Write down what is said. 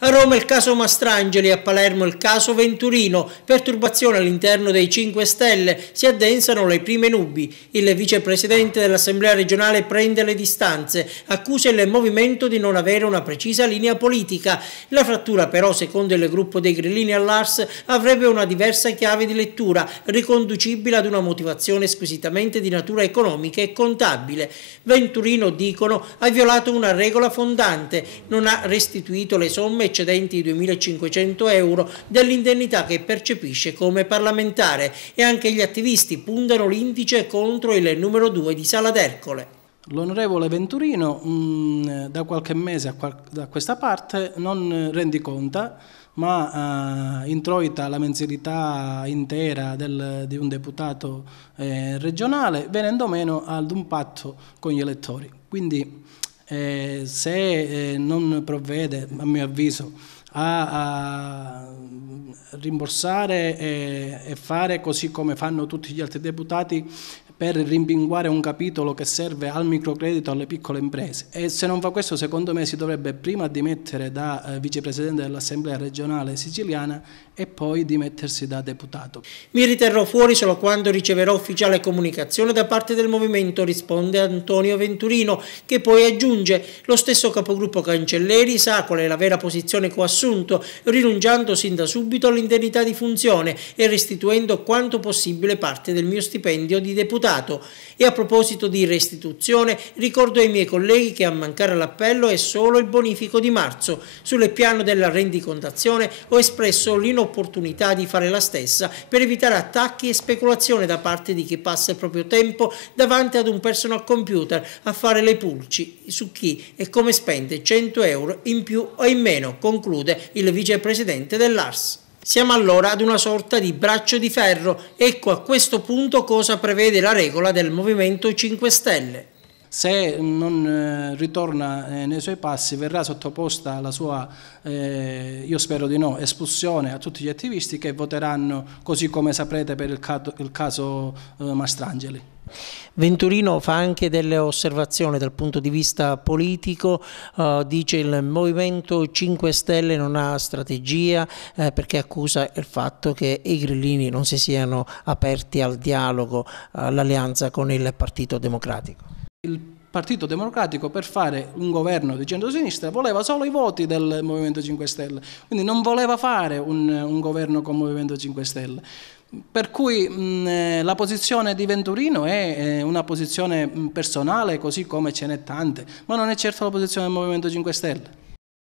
A Roma il caso Mastrangeli, a Palermo il caso Venturino, perturbazione all'interno dei 5 Stelle, si addensano le prime nubi. Il vicepresidente dell'Assemblea regionale prende le distanze, accusa il movimento di non avere una precisa linea politica. La frattura però, secondo il gruppo dei grillini all'Ars, avrebbe una diversa chiave di lettura, riconducibile ad una motivazione squisitamente di natura economica e contabile. Venturino, dicono, ha violato una regola fondante, non ha restituito le somme eccedenti i 2.500 euro dell'indennità che percepisce come parlamentare, e anche gli attivisti puntano l'indice contro il numero 2 di Sala d'Ercole. L'onorevole Venturino da qualche mese da questa parte non rendiconta, ma introita la mensilità intera di un deputato regionale, venendo meno ad un patto con gli elettori. Quindi se non provvede, a mio avviso, a rimborsare e fare così come fanno tutti gli altri deputati per rimpinguare un capitolo che serve al microcredito alle piccole imprese, e se non fa questo, secondo me si dovrebbe prima dimettere da vicepresidente dell'Assemblea regionale siciliana e poi dimettersi da deputato. Mi riterrò fuori solo quando riceverò ufficiale comunicazione da parte del movimento, risponde Antonio Venturino, che poi aggiunge: lo stesso capogruppo Cancelleri sa qual è la vera posizione che ho assunto, rinunciando sin da subito all'indennità di funzione e restituendo quanto possibile parte del mio stipendio di deputato. E a proposito di restituzione, ricordo ai miei colleghi che a mancare l'appello è solo il bonifico di marzo. Sul piano della rendicontazione ho espresso l'inopportunità di fare la stessa per evitare attacchi e speculazione da parte di chi passa il proprio tempo davanti ad un personal computer a fare le pulci su chi e come spende 100 euro in più o in meno, conclude il vicepresidente dell'Ars. Siamo allora ad una sorta di braccio di ferro. Ecco a questo punto cosa prevede la regola del Movimento 5 Stelle. Se non ritorna nei suoi passi, verrà sottoposta alla sua, io spero di no, espulsione a tutti gli attivisti che voteranno, così come saprete per il caso Mastrangeli. Venturino fa anche delle osservazioni dal punto di vista politico, dice il Movimento 5 Stelle non ha strategia perché accusa il fatto che i grillini non si siano aperti al dialogo, all'alleanza con il Partito Democratico. Il Partito Democratico, per fare un governo di centrosinistra, voleva solo i voti del Movimento 5 Stelle, quindi non voleva fare un governo con Movimento 5 Stelle. Per cui la posizione di Venturino è una posizione personale, così come ce n'è tante, ma non è certo la posizione del Movimento 5 Stelle.